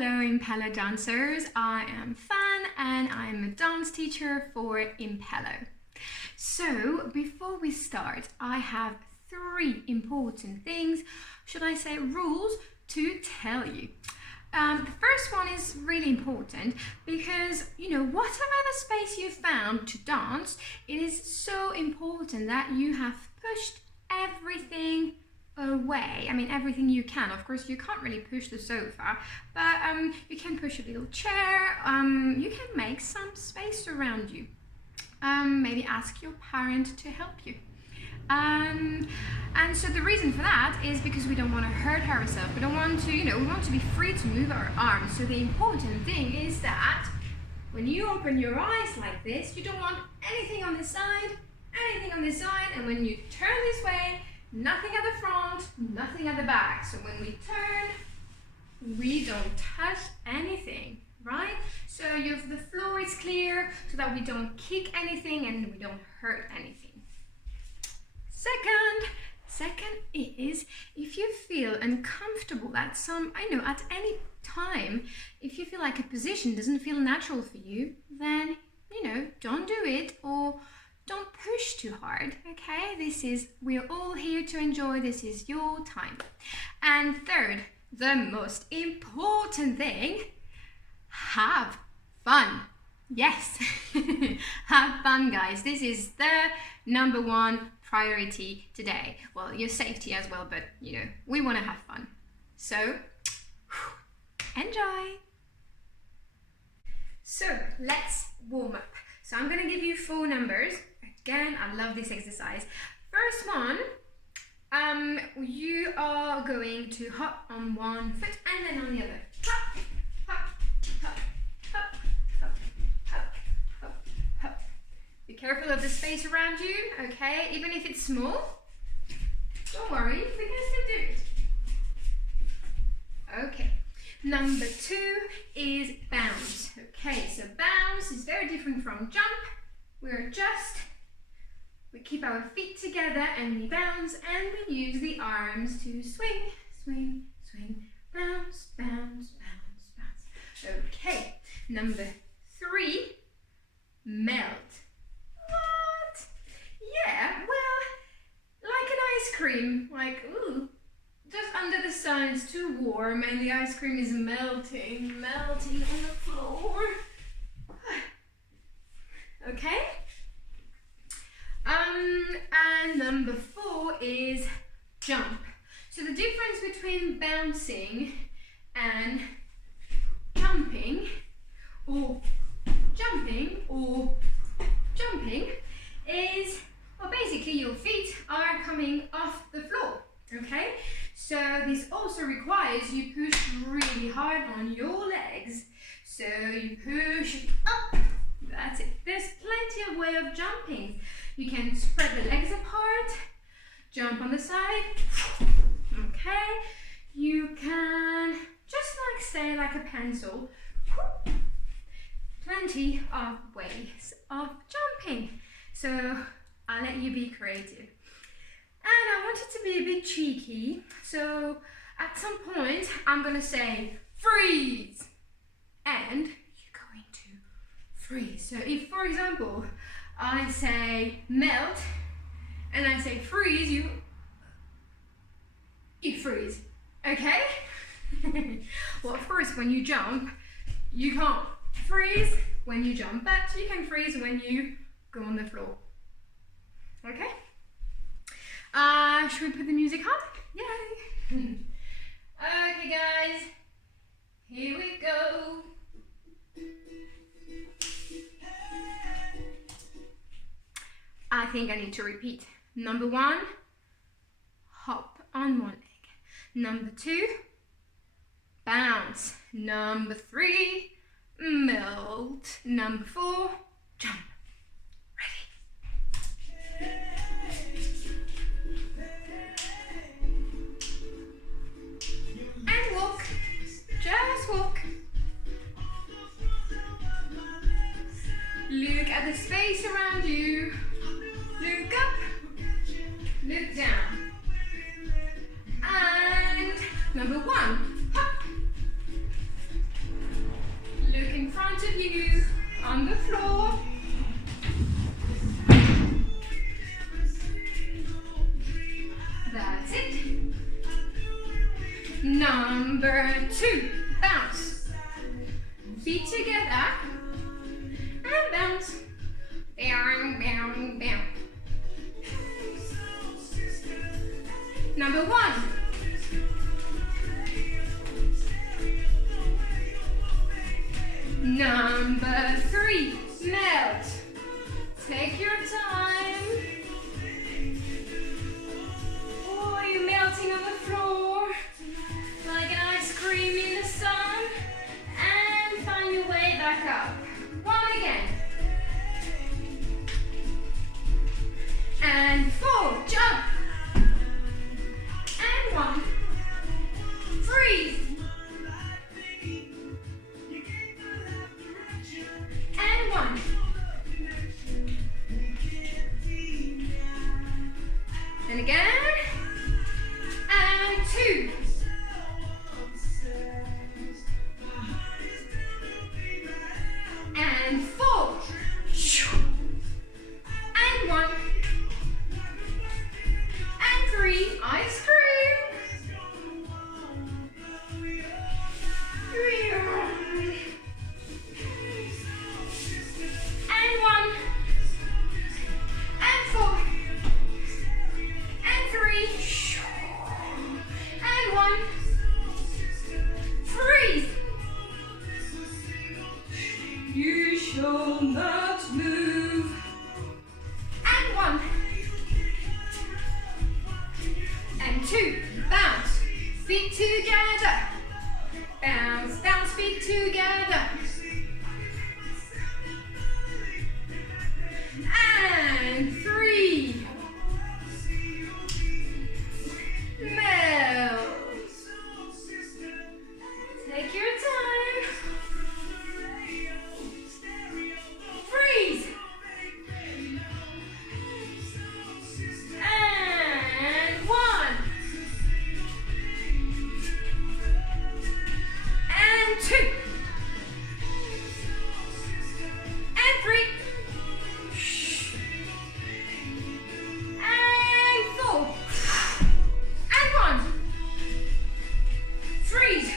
Hello Impello dancers, I am Fan and I'm a dance teacher for Impello. So before we start, I have 3 important things, should I say rules, to tell you. The first one is really important because, whatever the space you found to dance, it is so important that you have pushed everything away. I mean, everything you can. Of course, you can't really push the sofa, but you can push a little chair. You can make some space around you. Maybe ask your parent to help you. And so the reason for that is because we don't want to hurt ourselves. We don't want to, we want to be free to move our arms. So the important thing is that when you open your eyes like this, you don't want anything on this side, and when you turn this way, nothing at the front, nothing at the back. So when we turn, we don't touch anything, right? So the floor is clear so that we don't kick anything and we don't hurt anything. Second is, if you feel uncomfortable at any time, if you feel like a position doesn't feel natural for you, then, don't do it or don't push too hard, okay? We're all here to enjoy, this is your time. And third, the most important thing, have fun. Yes, have fun, guys. This is the number 1 priority today. Well, your safety as well, but we want to have fun. So, enjoy. So, let's warm up. So I'm going to give you 4 numbers. Again, I love this exercise. First one, you are going to hop on one foot and then on the other. Hop, hop, hop, hop, hop, hop, hop, hop. Be careful of the space around you, okay? Even if it's small, don't worry, we can still do it. Okay. Number 2 is bounce. Okay, so bounce is very different from jump. We keep our feet together and we bounce and we use the arms to swing, swing, swing, bounce, bounce, bounce, bounce. Okay, number 3, melt. What? Yeah, well, like an ice cream, just under the sun it's too warm and the ice cream is melting on the floor. Okay? And number 4 is jump. So the difference between bouncing and jumping or jumping is, well, basically your feet are coming off the floor, okay? So this also requires you push really hard on your legs. So you push up, that's it. There's plenty of way of jumping. You can spread the legs apart, jump on the side, okay? You can just say like a pencil, plenty of ways of jumping. So I'll let you be creative. And I want it to be a bit cheeky, so at some point I'm gonna say freeze, and you're going to freeze. So if, for example, I say melt and I say freeze, you freeze, okay? Well, of course, when you jump, you can't freeze when you jump, but you can freeze when you go on the floor, okay? Should we put the music on? Yay! Okay, guys, here we go. I think I need to repeat. Number 1, hop on one leg. Number 2, bounce. Number 3, melt. Number 4, jump. Ready? And walk. Just walk. Look at the space around you. Look up, look down. And number 1, hop. Number 2, bounce. Feet together and bounce. Bound, bound, bound. Number 1. Number 3, melt. Take your time. Oh, you're melting on the floor like an ice cream in the sun. And find your way back up. 1 again. And 4, jump. And 1. Freeze. And 1. And again. And 2. And 4. And 1. And 3. Ice cream. And 1. And 4. And 3. And 1. Freeze. You shall not move. And 1. And 2. Bounce. Feet together. Bounce, bounce, feet together. And 3. Melt. Take your time. Freeze. And 1. And 2. And 3. And 4. And 1. Freeze.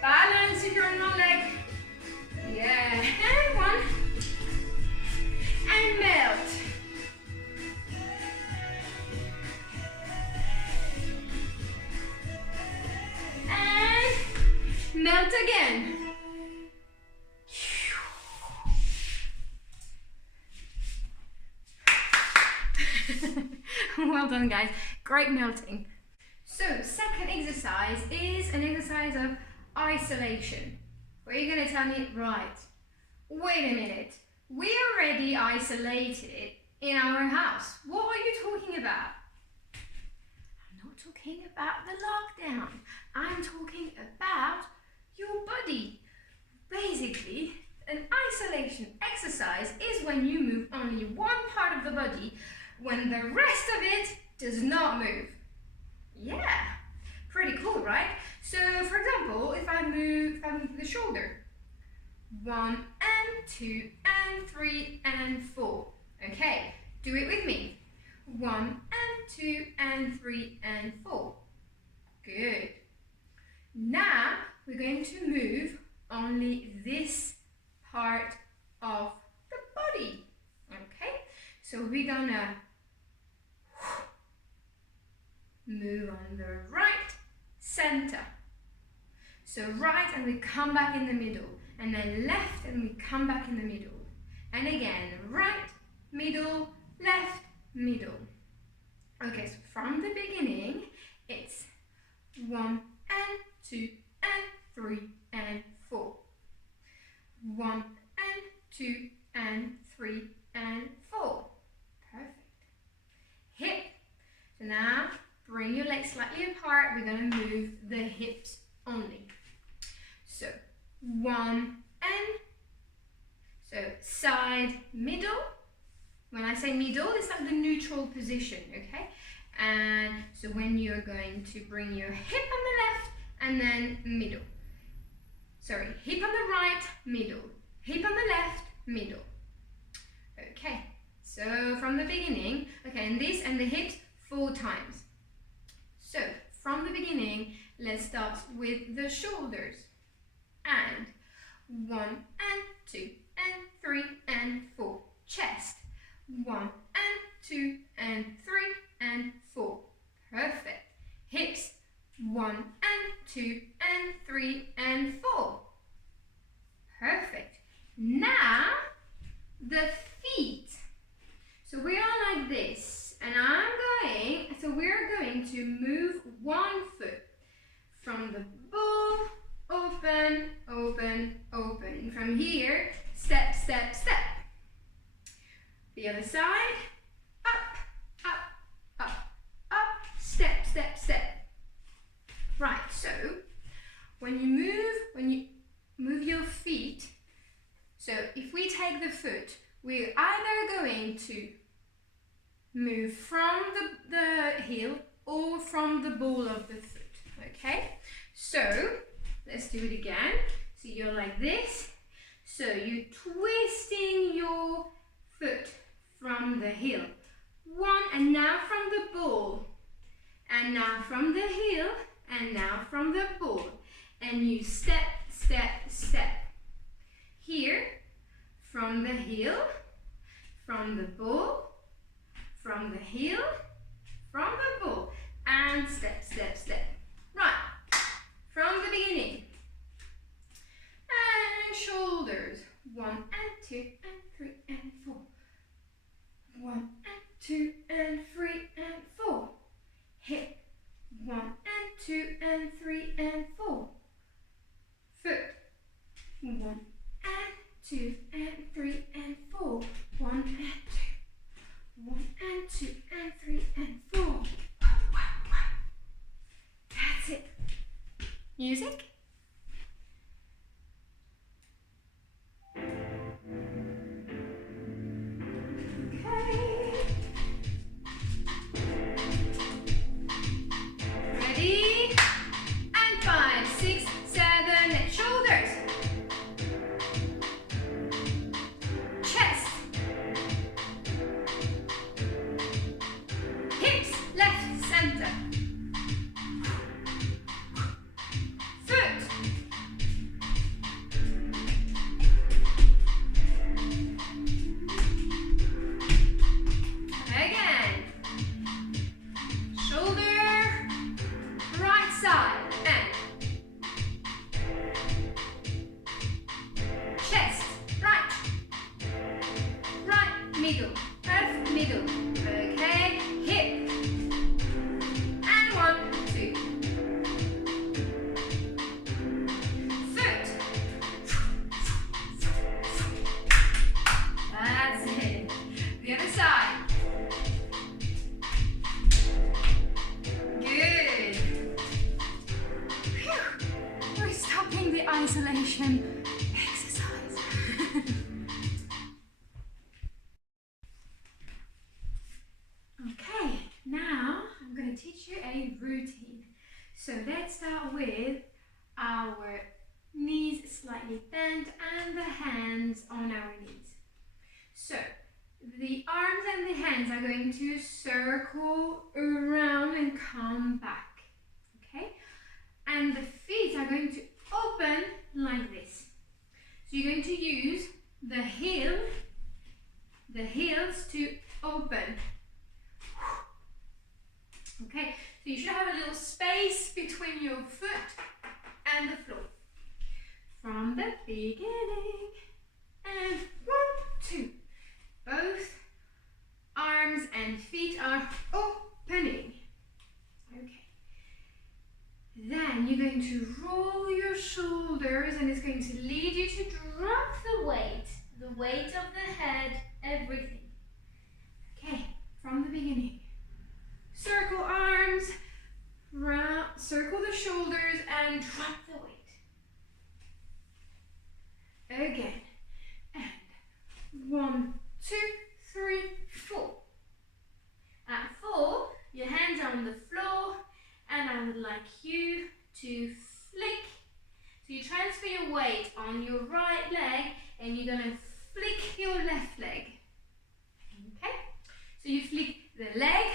Balance if you're on one leg. Yeah. And 1. And melt. And melt again. Well done, guys. Great melting. So, second exercise is an exercise of isolation. Where you're going to tell me, right, wait a minute, we already isolated in our house. What are you talking about? I'm not talking about the lockdown. I'm talking about your body. Basically, an isolation exercise is when you move only one part of the body when the rest of it does not move. Yeah, pretty cool, right? So, for example, if I move the shoulder, 1 and 2 and 3 and 4. Okay, do it with me. 1 and 2 and 3 and 4. Good. Now we're going to move only this part of the body. Okay, so we're gonna move on the right center. So right, and we come back in the middle, and then left, and we come back in the middle, and again right, middle, left, middle. Okay, so from the beginning it's 1 and 2 and 3 and 4. 1 and 2 and 3 and 4. Perfect. Hip. So now bring your legs slightly apart. We're going to move the hips only. So 1 and so side, middle. When I say middle, it's like the neutral position, okay? And so when you're going to bring your hip on the left and then middle. Sorry, hip on the right, middle. Hip on the left, middle. Okay, so from the beginning, okay, and this and the hips 4 times. So from the beginning, let's start with the shoulders. And 1 and 2 and 3 and 4. Chest. 1 and 2 and 3 and 4. Perfect. Hips. 1 and 2 and 3 and 4. Perfect. Now, the feet. So we are like this, and we're going to move one foot from the ball, open, open, open. From here, step, step, step. The other side, up, up, up, up, step, step, step. Right, so when you move your feet, so if we take the foot, we're either going to move from the heel or from the ball of the foot, okay? So, let's do it again. So you're like this. So you're twisting your foot from the heel. One, and now from the ball. And now from the heel, and now from the ball. And you step, step, step. Here, from the heel, from the ball, from the heel, from the ball, and step, step, step. Right, from the beginning. And shoulders. 1 and 2 and 3 and 4. 1 and 2 and 3 and 4. Hip. 1 and 2 and 3 and 4. Foot. 1 and 2 and 3 and 4. 1 and 2. 1 and 2 and 3 and 4. Wow, wow, wow. That's it. Music. Middle, left, middle, okay, hip, and 1, 2, foot, that's it, the other side, good, whew. We're stopping the isolation exercise. Okay, now I'm going to teach you a routine. So let's start with our knees slightly bent and the hands on our knees. So the arms and the hands are going to circle around and come back. Okay? And the feet are going to open like this. So you're going to use the heels to open. Okay, so you should have a little space between your foot and the floor. From the beginning, and 1, 2. Both arms and feet are opening. Okay. Then you're going to roll your shoulders and it's going to lead you to drop the weight of the head, everything. Okay, from the beginning. Circle arms, circle the shoulders and drop the weight. Again. And 1, 2, 3, 4. At 4, your hands are on the floor and I would like you to flick. So you transfer your weight on your right leg and you're going to flick your left leg. Okay? So you flick the leg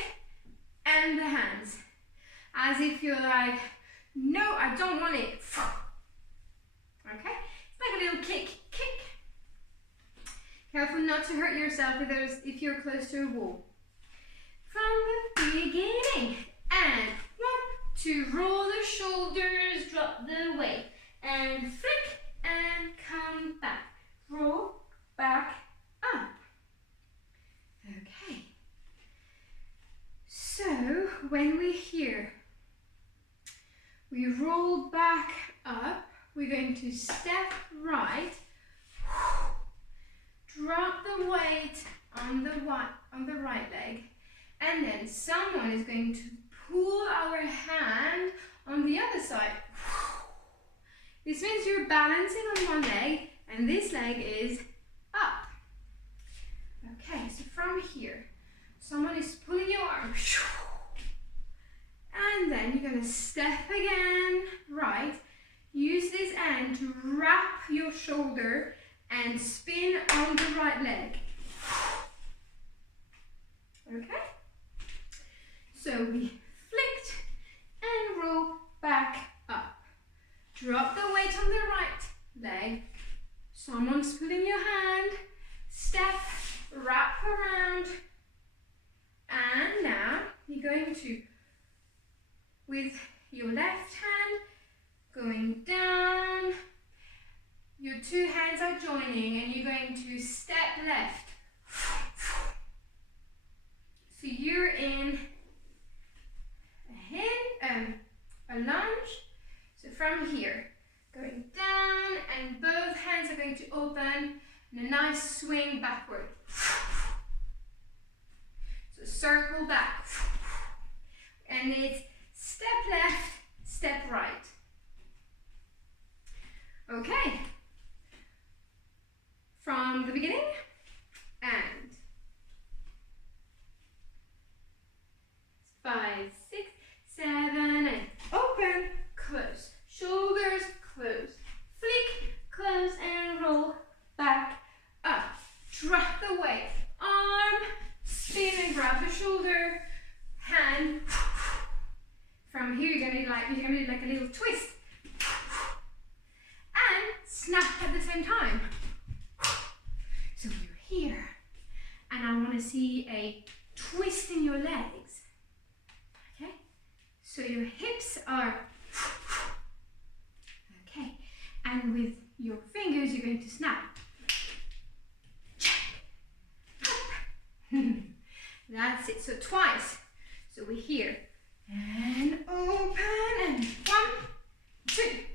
and the hands. as if you're like, no, I don't want it. Okay, it's like a little kick. Careful not to hurt yourself if you're close to a wall. From the beginning, and 1, 2, roll the shoulders, drop the weight, and flick, and come back. Roll back up. Okay. So when we're here, we roll back up. We're going to step right, drop the weight on the right leg, and then someone is going to pull our hand on the other side. This means you're balancing on one leg and this leg is up. Okay, so from here, someone is pulling your arm. And then you're going to step again right. Use this end to wrap your shoulder and spin on the right leg. Okay? So we flicked and roll back up. Drop the weight on the right leg. Someone's pulling your hand. Step, wrap around. And now you're going to, with your left hand, going down. Your two hands are joining and you're going to step left. So you're in a lunge. So from here, going down and both hands are going to open and a nice swing backward. So circle back. And it's step left, step right. Okay. From the beginning, and 5, 6, 7, and open, close, shoulders close, flick, close, and roll back up. Drop the weight, arm, spin and grab the shoulder, hand. From here, you're gonna do like a little twist, and snap at the same time. So you're here, and I want to see a twist in your legs. Okay, so your hips are, okay, and with your fingers you're going to snap. That's it, so twice. So we're here, and open, and 1, 2.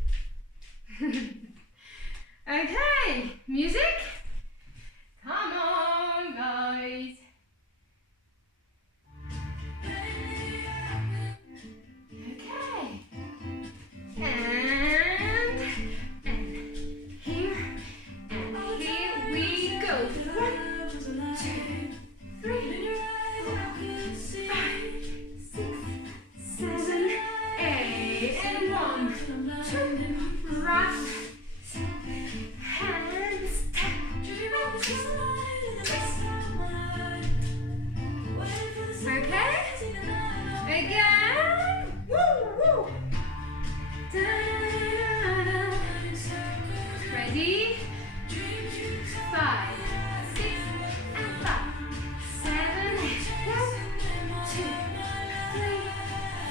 Okay, music. Come on, guys. Okay. And here we go. 1, 2, 3, 4, 5, 6, 7, 8, and 1, 2, right. Okay, again, woo, woo. Da, da, da. Ready, 5, 6, and 5, 7, 8, 1, 2, 3,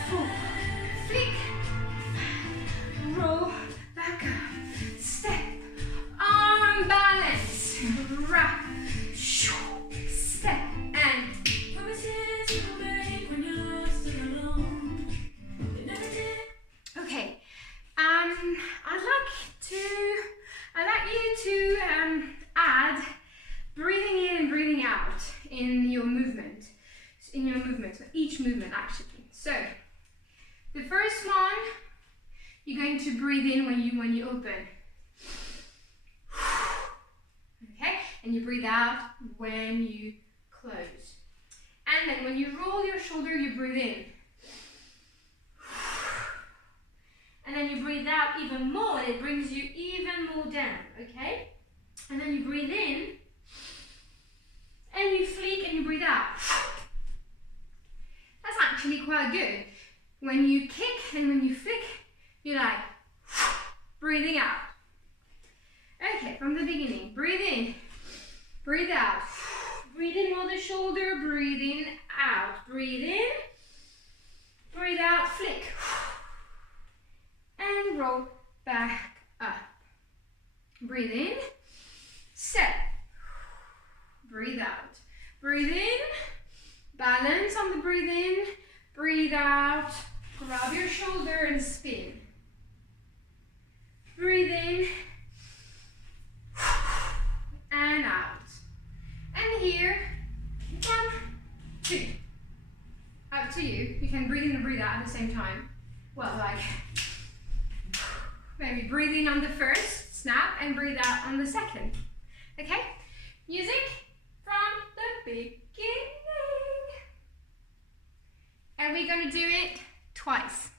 4, flick, roll back up, step, arm balance, wrap, step, and okay, I'd like you to add breathing in and breathing out in your movement, so each movement actually. So the first one, you're going to breathe in when you open. Okay, and you breathe out when you close. And then when you roll your shoulder, you breathe in. And then you breathe out even more, and it brings you even more down, okay? And then you breathe in, and you flick and you breathe out. That's actually quite good, When you kick and when you flick, you're like breathing out. Okay, from the beginning, breathe in, breathe out. Breathe in with the shoulder, breathe in, out. Breathe in, breathe out, flick. And roll back up. Breathe in, set. Breathe out. Breathe in, balance on the breathe in, breathe out. Grab your shoulder and spin. Breathe in, and out. And here, 1, 2. Up to you. You can breathe in and breathe out at the same time. Well, like, maybe breathe in on the first, snap, and breathe out on the second. Okay? Music from the beginning. And we're going to do it twice.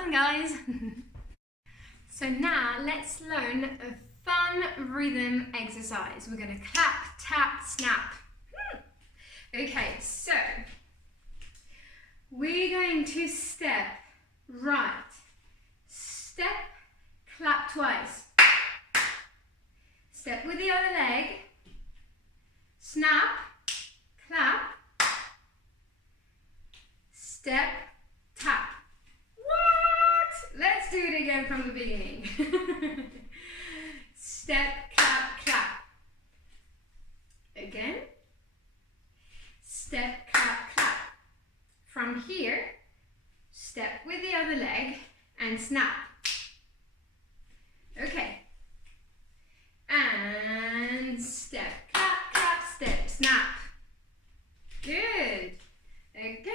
'Done, guys. So now let's learn a fun rhythm exercise. We're going to clap, tap, snap. Okay, so we're going to step right, step, clap twice, step with the other leg, snap, clap, step, tap. What? Let's do it again from the beginning. Step, clap, clap. Again. Step, clap, clap. From here, step with the other leg and snap. Okay. And step, clap, clap, step, snap. Good. Again.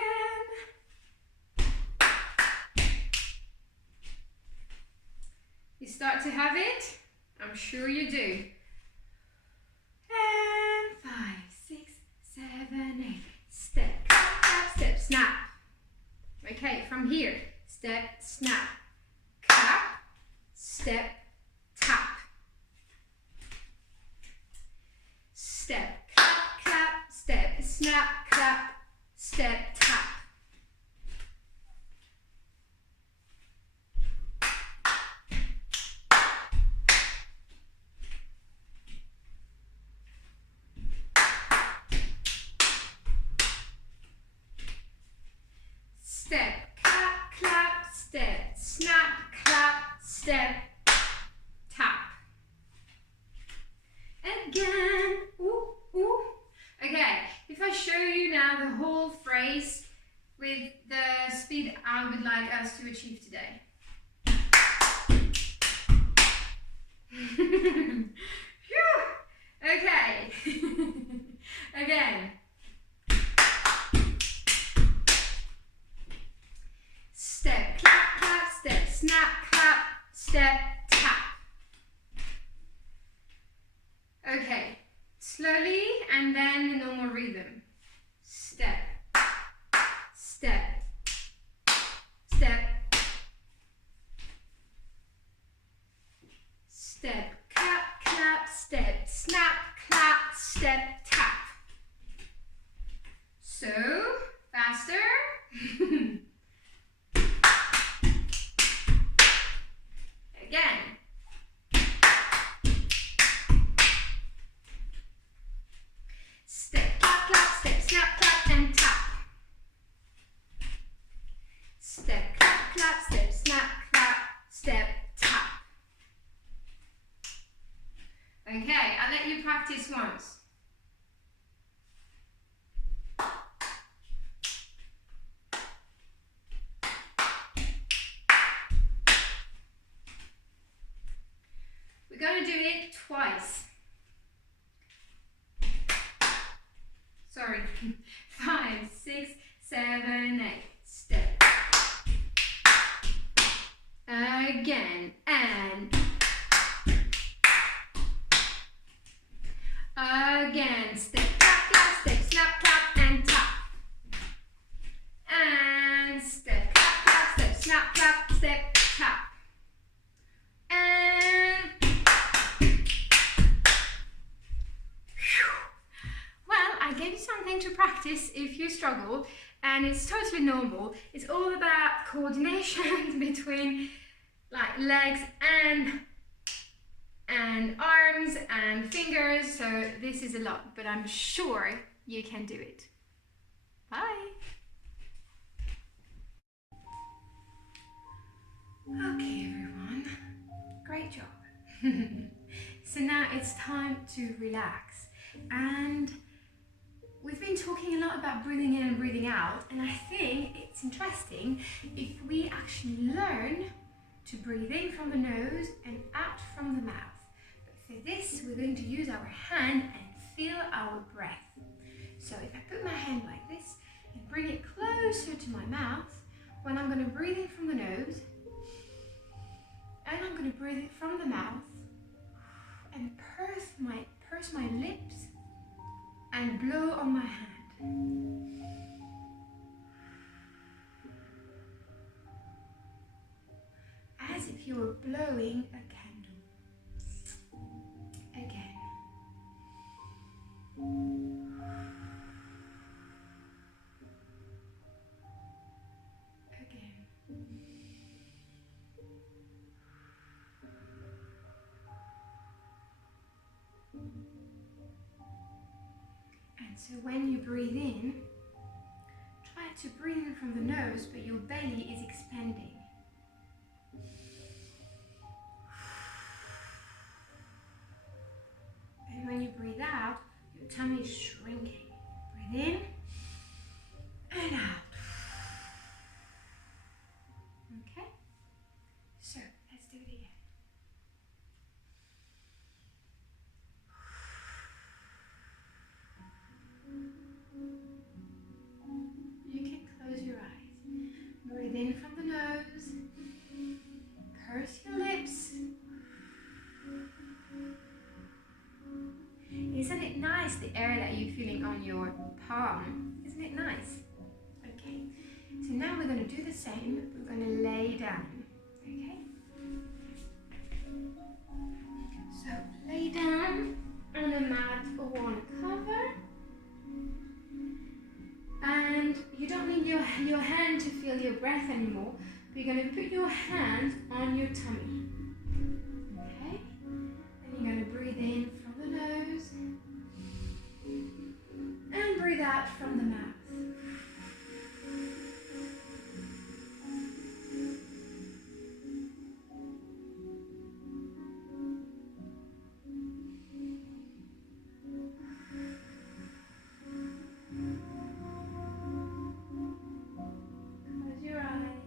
You start to have it? I'm sure you do. And 5, 6, 7, 8. Step, clap, clap, step, snap. Okay, from here, step, snap, clap, step, tap. Step, clap, clap, step, snap, clap, step, tap. Step, clap, clap, step, snap, clap, step, tap. Again. Ooh, ooh. Okay, if I show you now the whole phrase with the speed I would like us to achieve today. Phew. Okay. Again. Step, clap, clap, step, snap, clap, step, tap. Okay, slowly and then a normal rhythm. Step, step, step, step, clap, clap, step, snap, clap, step, tap. So, faster. Again. practice once. We're going to do it twice. Sorry. 5, 6, 7, 8. Step. Again. And. Again. Step, clap, clap, step, snap, clap, and tap. And step, clap, clap, step, snap, clap, step, tap. And. Well, I gave you something to practice if you struggle, and it's totally normal. It's all about coordination between like legs and arms and fingers, so this is a lot, but I'm sure you can do it. Bye! Okay everyone, great job. So now it's time to relax, and we've been talking a lot about breathing in and breathing out, and I think it's interesting if we actually learn to breathe in from the nose and out from the mouth. But for this, we're going to use our hand and feel our breath. So if I put my hand like this and bring it closer to my mouth, when I'm going to breathe in from the nose, and I'm going to breathe in from the mouth, and purse my lips, and blow on my hand. As if you were blowing a candle. Again. Again. And so when you breathe in, try to breathe in from the nose, but your belly is expanding. And when you breathe out, your tummy is shrinking. Breathe in and out. Okay? So, let's do it again. You can close your eyes. Breathe in from the nose. Purse your lips. Isn't it nice, the air that you're feeling on your palm? Isn't it nice? Okay. So now we're going to do the same. We're going to lay down. Okay? So lay down on a mat or on a cover. And you don't need your hand to feel your breath anymore. But you're going to put your hand on your tummy. Okay? And you're going to breathe in from the nose. And breathe out from the mouth. Close your eyes.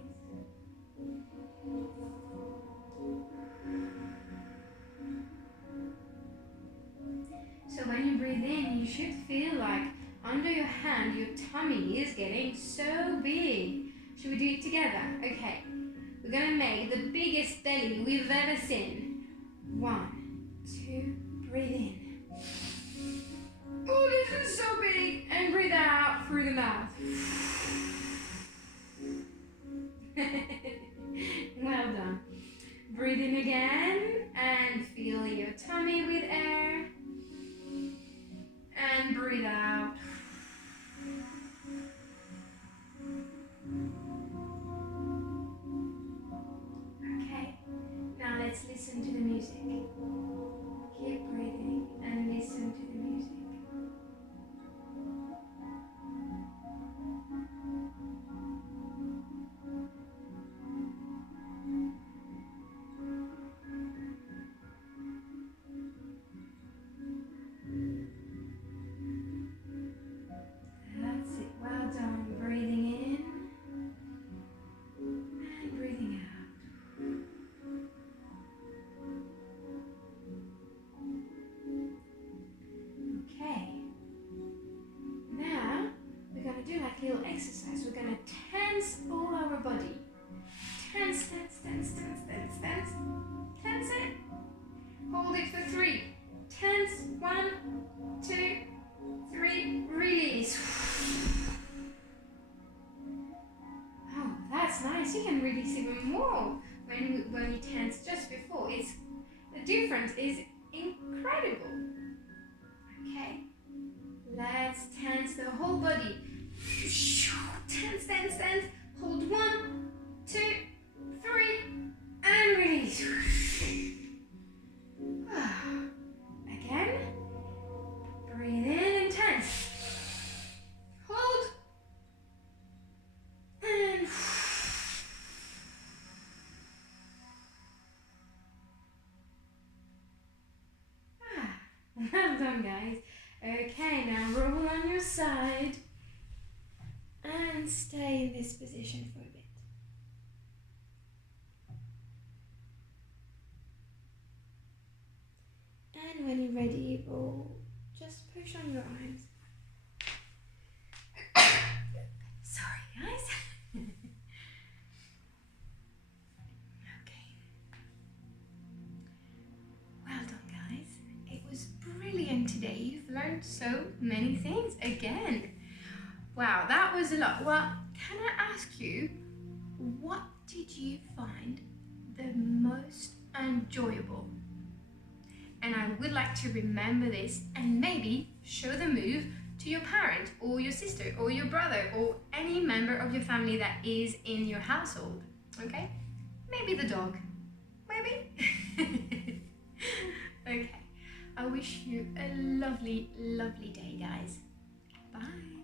So when you breathe in, you should feel like under your hand, your tummy is getting so big. Should we do it together? Okay. We're going to make the biggest belly we've ever seen. 1, 2, breathe in. Oh, this is so big. And breathe out through the mouth. Well done. Breathe in again and fill your tummy with air. And breathe out. Okay, now let's listen to the music. Keep breathing and listen to the music. it for 3. Tense. 1, 2, 3. Release. Oh, that's nice. You can release even more when you tense just before. The difference is incredible. Okay. Let's tense the whole body. Tense, tense, tense. Hold 1, 2, 3, and release. Again. Breathe in and tense. Hold. And well done, guys. Okay, now roll on your side and stay in this position for a bit. And when you're ready, we'll just push on your eyes. Sorry, guys. Okay. Well done, guys. It was brilliant today. You've learned so many things again. Wow, that was a lot. Well, can I ask you, what did you find the most enjoyable? And I would like to remember this and maybe show the move to your parent or your sister or your brother or any member of your family that is in your household. Okay? Maybe the dog. Maybe? Okay. I wish you a lovely, lovely day, guys. Bye.